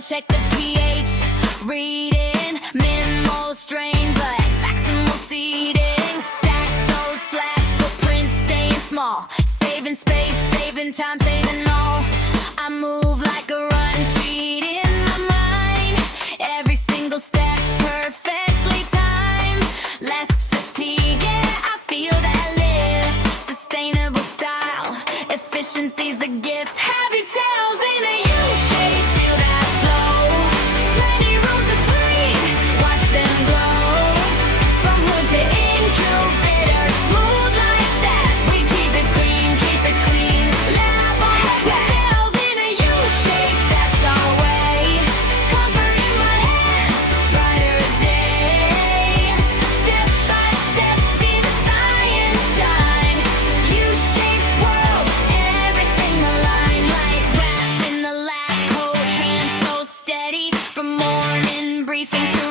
scale, check the pH, reading, minimal strain, but maximal seeding. Stack those flats, footprints staying small, saving space, saving time, saving all. I move like a run sheet in my mind, every single step perfectly timed. Less fatigue, yeah, I feel that lift. Sustainable style, efficiency's the gift. Heavy cells in a U-shape, feel that flow. Plenty room to breathe, watch them glow. From hood to incubator, smooth like that. We keep it green, keep it clean. Lab on track. Cells in a U-shape, that's our way. Comfort in my hands, brighter day. Step by step, see the science shine. U-shaped world, everything aligned. Like rap in the lab coat, hands so steady. From morning briefings to